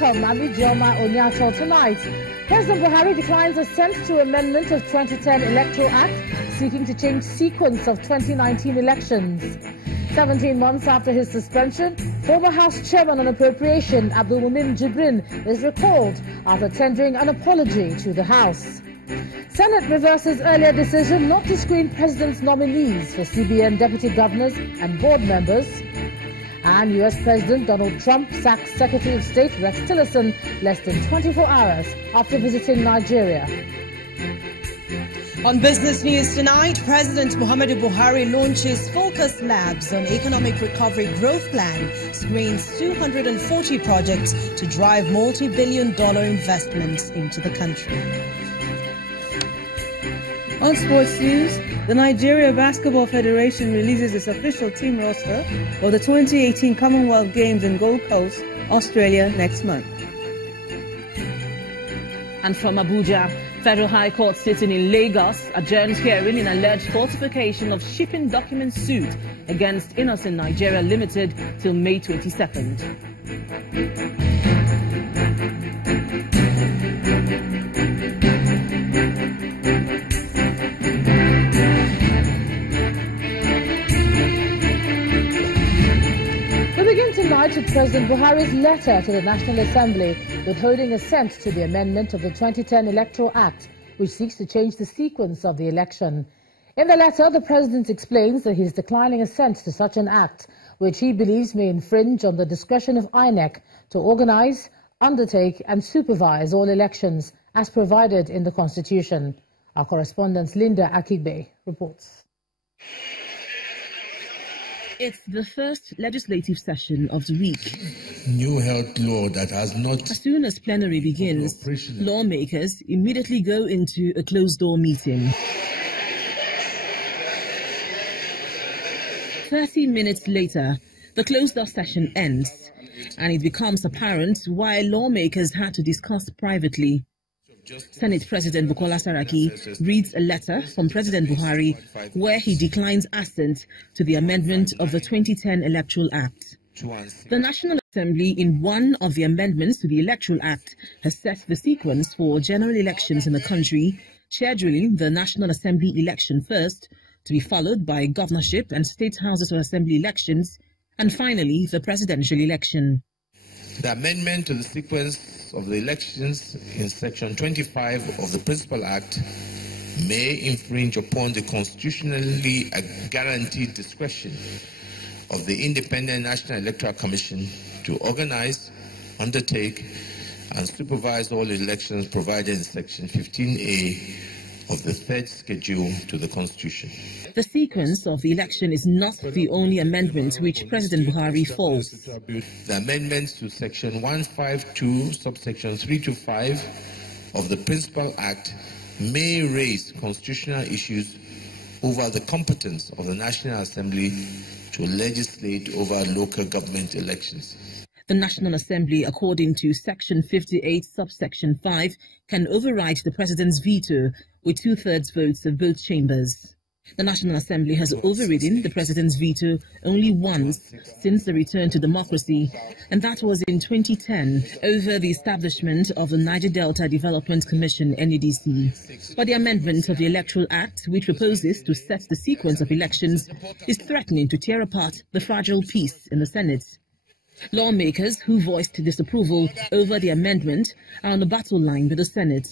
welcome Amidioma Onyacho tonight. President Buhari declines assent to amendment of 2010 Electoral Act seeking to change sequence of 2019 elections. 17 months after his suspension, former House Chairman on Appropriation Abdul Mumin Jibrin is recalled after tendering an apology to the House. Senate reverses earlier decision not to screen President's nominees for CBN deputy governors and board members. And US President Donald Trump sacks Secretary of State Rex Tillerson less than 24 hours after visiting Nigeria. On business news tonight, President Muhammadu Buhari launches Focus Labs on Economic Recovery Growth Plan, screens 240 projects to drive multi-billion-dollar investments into the country. On sports news, the Nigeria Basketball Federation releases its official team roster for the 2018 Commonwealth Games in Gold Coast, Australia next month. And from Abuja, Federal High Court sitting in Lagos adjourns hearing in alleged falsification of shipping document suit against Innocent Nigeria Limited till May 22nd. We begin tonight with President Buhari's letter to the National Assembly withholding assent to the amendment of the 2010 Electoral Act, which seeks to change the sequence of the election. In the letter, the President explains that he is declining assent to such an act, which he believes may infringe on the discretion of INEC to organize, undertake and supervise all elections as provided in the Constitution. Our correspondent Linda Akigbe reports. It's the first legislative session of the week. New health law that has not... As soon as plenary begins, lawmakers immediately go into a closed-door meeting. 30 minutes later, the closed-door session ends, and it becomes apparent why lawmakers had to discuss privately. Senate President Bukola Saraki reads a letter from President Buhari where he declines assent to the amendment of the 2010 Electoral Act. The National Assembly, in one of the amendments to the Electoral Act, has set the sequence for general elections in the country, scheduling the National Assembly election first, to be followed by governorship and state houses of assembly elections, and finally the presidential election. The amendment to the sequence of the elections in Section 25 of the Principal Act may infringe upon the constitutionally guaranteed discretion of the Independent National Electoral Commission to organize, undertake, and supervise all elections provided in Section 15A of the third schedule to the Constitution. The sequence of the election is not the only amendment which President Buhari falls. The amendments to Section 152, subsection 3 to 5 of the Principal Act may raise constitutional issues over the competence of the National Assembly to legislate over local government elections. The National Assembly, according to Section 58, subsection 5, can override the President's veto with two-thirds votes of both chambers. The National Assembly has overridden the President's veto only once since the return to democracy, and that was in 2010 over the establishment of the Niger Delta Development Commission, NEDC. But the amendment of the Electoral Act, which proposes to set the sequence of elections, is threatening to tear apart the fragile peace in the Senate. Lawmakers who voiced disapproval over the amendment are on the battle line with the Senate.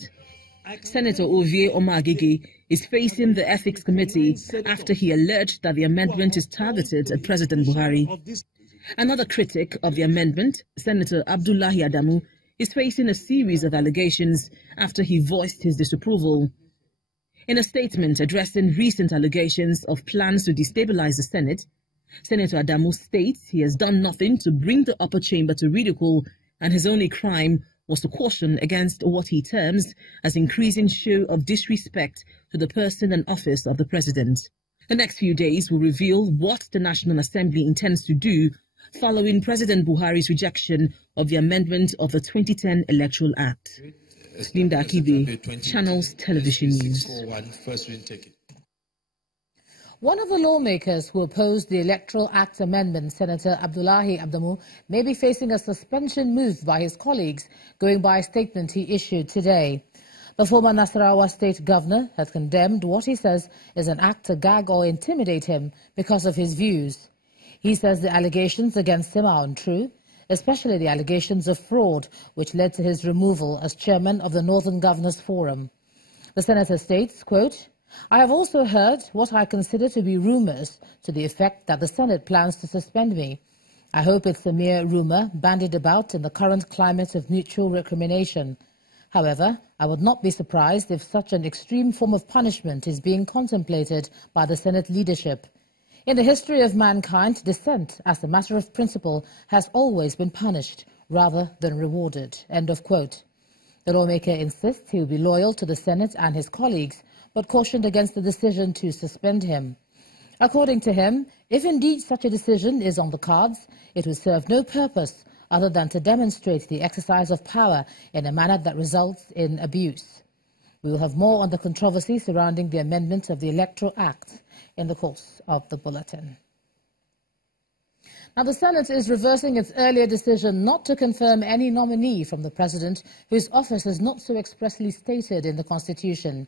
Senator Ovie Omagege is facing the Ethics Committee after he alleged that the amendment is targeted at President Buhari. Another critic of the amendment, Senator Abdullahi Adamu, is facing a series of allegations after he voiced his disapproval. In a statement addressing recent allegations of plans to destabilize the Senate, Senator Adamu states he has done nothing to bring the upper chamber to ridicule, and his only crime was to caution against what he terms as increasing show of disrespect to the person and office of the President. The next few days will reveal what the National Assembly intends to do following President Buhari's rejection of the amendment of the 2010 Electoral Act. Linda Akibe, Channels Television News. One of the lawmakers who opposed the Electoral Act amendment, Senator Abdullahi Adamu, may be facing a suspension move by his colleagues, going by a statement he issued today. The former Nasarawa state governor has condemned what he says is an act to gag or intimidate him because of his views. He says the allegations against him are untrue, especially the allegations of fraud, which led to his removal as chairman of the Northern Governors Forum. The senator states, quote, "I have also heard what I consider to be rumours to the effect that the Senate plans to suspend me. I hope it's a mere rumour bandied about in the current climate of mutual recrimination. However, I would not be surprised if such an extreme form of punishment is being contemplated by the Senate leadership. In the history of mankind, dissent, as a matter of principle, has always been punished rather than rewarded." End of quote. The lawmaker insists he will be loyal to the Senate and his colleagues, but cautioned against the decision to suspend him. According to him, if indeed such a decision is on the cards, it would serve no purpose other than to demonstrate the exercise of power in a manner that results in abuse. We will have more on the controversy surrounding the amendment of the Electoral Act in the course of the bulletin. Now, the Senate is reversing its earlier decision not to confirm any nominee from the President whose office is not so expressly stated in the Constitution.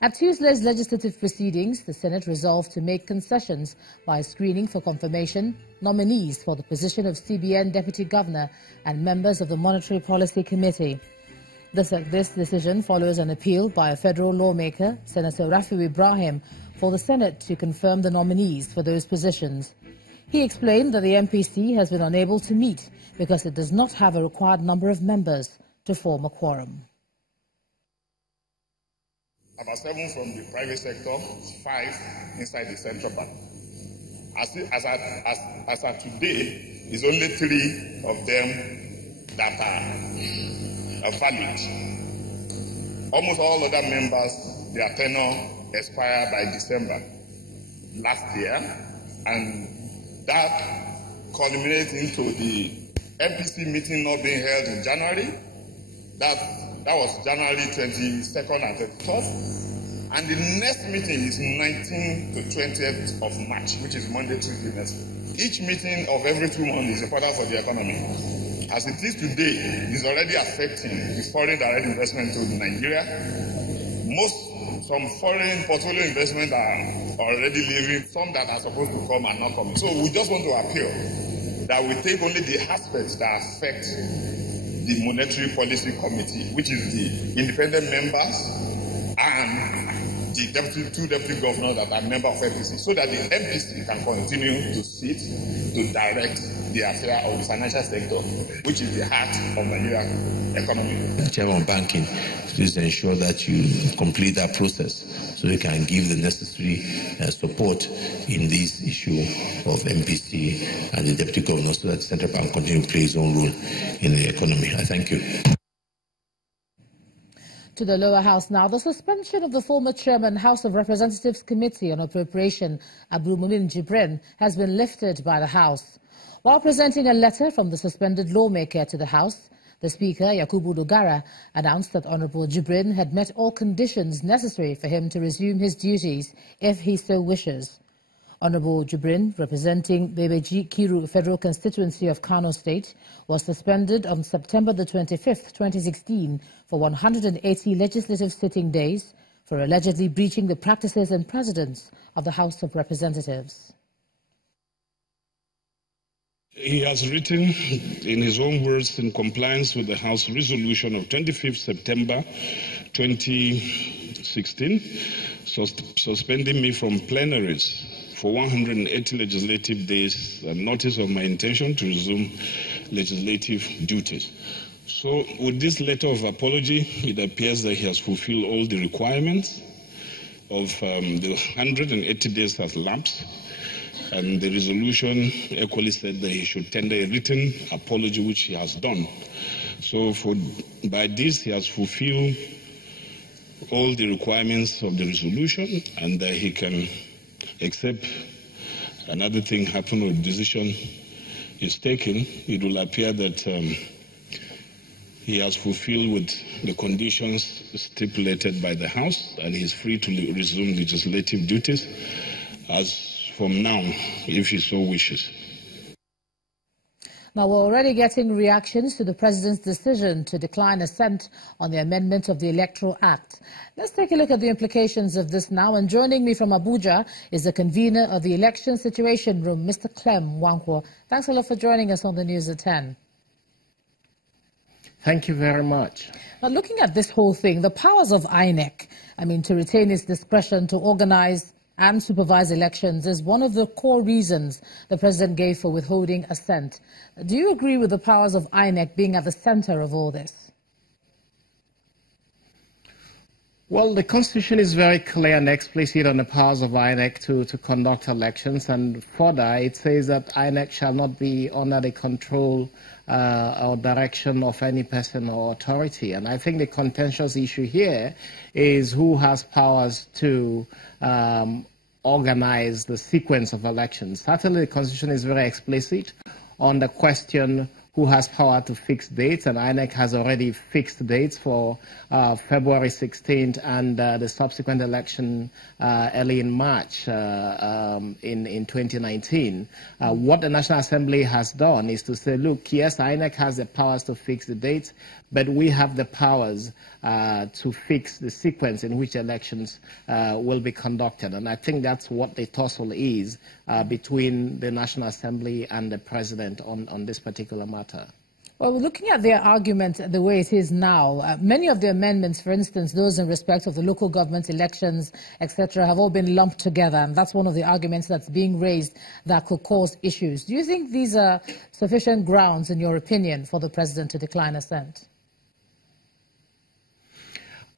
At Tuesday's legislative proceedings, the Senate resolved to make concessions by screening for confirmation nominees for the position of CBN Deputy Governor and members of the Monetary Policy Committee. This decision follows an appeal by a federal lawmaker, Senator Rafiu Ibrahim, for the Senate to confirm the nominees for those positions. He explained that the MPC has been unable to meet because it does not have a required number of members to form a quorum. About 7 from the private sector, 5 inside the central bank. As at today, it's only 3 of them that are valid. Almost all other members, their tenure expired by December last year, and that culminates into the MPC meeting not being held in January. That was January 22nd and 24th. And the next meeting is 19th to 20th of March, which is Monday, Tuesday next. Each meeting of every 2 months is important for the economy. As it is today, it is already affecting the foreign direct investment to Nigeria. Some foreign portfolio investment are already leaving, some that are supposed to come are not coming. So we just want to appeal that we take only the aspects that affect the Monetary Policy Committee, which is the independent members and the 2 deputy governors that are members of MPC, so that the MPC can continue to sit to direct the affair of the financial sector, which is the heart of Nigerian economy. Chairman of Banking, please ensure that you complete that process so you can give the necessary support in this issue of MPC and the deputy governor so that the central bank continue to play its own role in the economy. I thank you. To the lower house now. The suspension of the former chairman, House of Representatives Committee on Appropriation, Abdulmumin Jibrin, has been lifted by the House. While presenting a letter from the suspended lawmaker to the House, the Speaker, Yakubu Dogara, announced that Honourable Jibrin had met all conditions necessary for him to resume his duties if he so wishes. Honourable Jibrin, representing Bebeji Kiru Federal Constituency of Kano State, was suspended on September the 25th, 2016 for 180 legislative sitting days for allegedly breaching the practices and precedents of the House of Representatives. He has written, in his own words, in compliance with the House resolution of 25th September 2016, suspending me from plenaries for 180 legislative days and notice of my intention to resume legislative duties. So with this letter of apology, it appears that he has fulfilled all the requirements of the 180 days has lapsed, and the resolution equally said that he should tender a written apology, which he has done. So by this, he has fulfilled all the requirements of the resolution, and that he can, except another thing happen or decision is taken, it will appear that he has fulfilled with the conditions stipulated by the House, and he is free to resume legislative duties. as from now, if he so wishes. Now, we're already getting reactions to the president's decision to decline assent on the amendment of the Electoral Act. Let's take a look at the implications of this now. And joining me from Abuja is the convener of the Election Situation Room, Mr. Clem Wankwo. Thanks a lot for joining us on the News at 10. Thank you very much. Now, looking at this whole thing, the powers of INEC, to retain its discretion to organize and supervise elections is one of the core reasons the president gave for withholding assent. Do you agree with the powers of INEC being at the center of all this? Well, the Constitution is very clear and explicit on the powers of INEC to conduct elections, and further, it says that INEC shall not be under the control or direction of any person or authority. And I think the contentious issue here is who has powers to organize the sequence of elections. Certainly, the Constitution is very explicit on the question who has power to fix dates, and INEC has already fixed dates for February 16th and the subsequent election early in March in 2019. What the National Assembly has done is to say, look, yes, INEC has the powers to fix the dates, but we have the powers to fix the sequence in which elections will be conducted. And I think that's what the tussle is between the National Assembly and the President on this particular matter. Well, looking at their argument the way it is now, many of the amendments, for instance, those in respect of the local government elections, etc., have all been lumped together. And that's one of the arguments that's being raised that could cause issues. Do you think these are sufficient grounds, in your opinion, for the President to decline assent?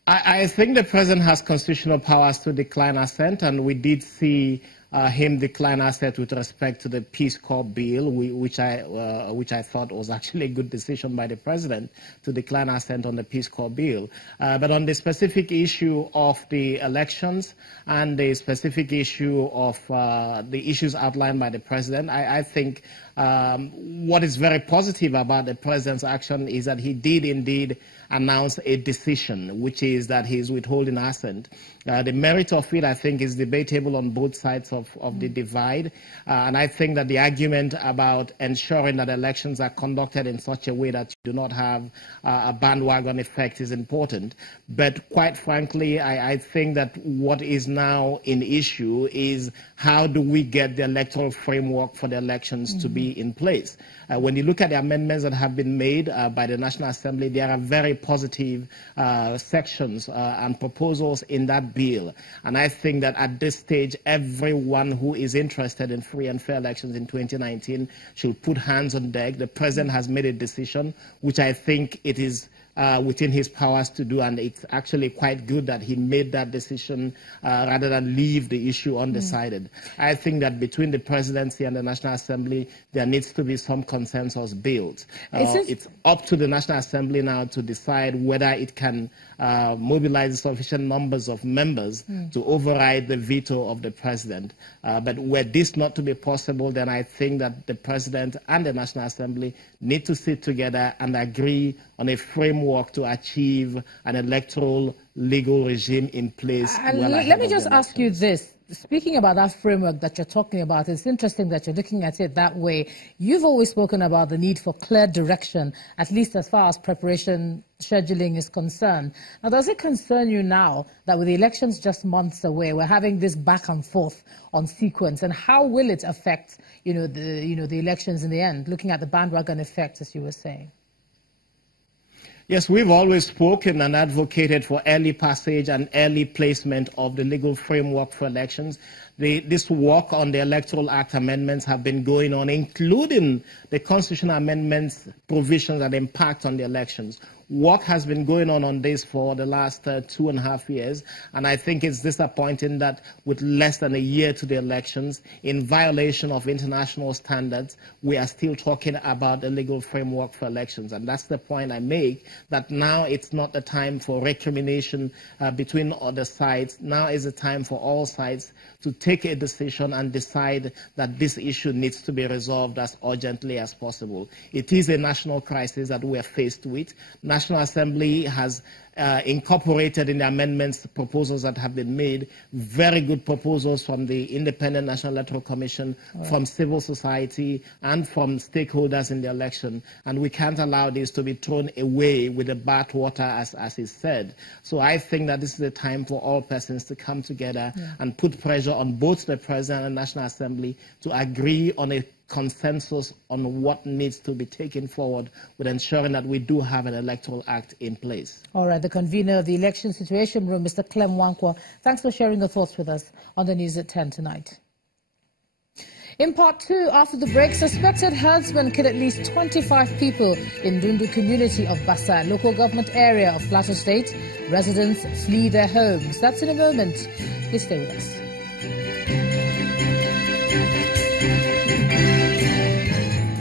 I think the President has constitutional powers to decline assent, and we did see him decline assent with respect to the Peace Corps bill, which I thought was actually a good decision by the President to decline assent on the Peace Corps bill. But on the specific issue of the elections and the specific issue of the issues outlined by the President, I think what is very positive about the President's action is that he did indeed announce a decision, which is that he is withholding assent. The merit of it, I think, is debatable on both sides of the divide. And I think that the argument about ensuring that elections are conducted in such a way that you do not have a bandwagon effect is important. But quite frankly, I think that what is now in issue is how do we get the electoral framework for the elections to be in place. When you look at the amendments that have been made by the National Assembly, there are very positive sections and proposals in that bill. And I think that at this stage, everyone who is interested in free and fair elections in 2019 should put hands on deck. The President has made a decision, which I think it is within his powers to do, and it's actually quite good that he made that decision rather than leave the issue undecided. I think that between the Presidency and the National Assembly, there needs to be some consensus built. It's up to the National Assembly now to decide whether it can mobilize sufficient numbers of members to override the veto of the President. But were this not to be possible, then I think that the President and the National Assembly need to sit together and agree on a framework to achieve an electoral legal regime in place. Let me just ask you this. Speaking about that framework that you're talking about, it's interesting that you're looking at it that way. You've always spoken about the need for clear direction, at least as far as preparation scheduling is concerned. Now, does it concern you now that with the elections just months away, we're having this back and forth on sequence, and how will it affect, the elections in the end, looking at the bandwagon effect, as you were saying? Yes, we've always spoken and advocated for early passage and early placement of the legal framework for elections. This work on the Electoral Act amendments have been going on, including the constitutional amendments provisions that impact on the elections. Work has been going on this for the last 2.5 years, and I think it's disappointing that with less than a year to the elections, in violation of international standards, we are still talking about the legal framework for elections. And that's the point I make, that now it's not the time for recrimination between other sides. Now is the time for all sides to take a decision and decide that this issue needs to be resolved as urgently as possible. It is a national crisis that we are faced with. National Assembly has incorporated in the amendments proposals that have been made, very good proposals from the Independent National Electoral Commission, from civil society, and from stakeholders in the election. And we can't allow this to be thrown away with the bathwater, as is said. So I think that this is the time for all persons to come together and put pressure on both the President and the National Assembly to agree on a consensus on what needs to be taken forward with ensuring that we do have an Electoral Act in place. All right, the convener of the Election Situation Room, Mr. Clem Wankwa, thanks for sharing your thoughts with us on the news at 10 tonight. In part 2, after the break, suspected herdsmen killed at least 25 people in Dundu community of Basa, local government area of Plateau State. Residents flee their homes. That's in a moment. Please stay with us.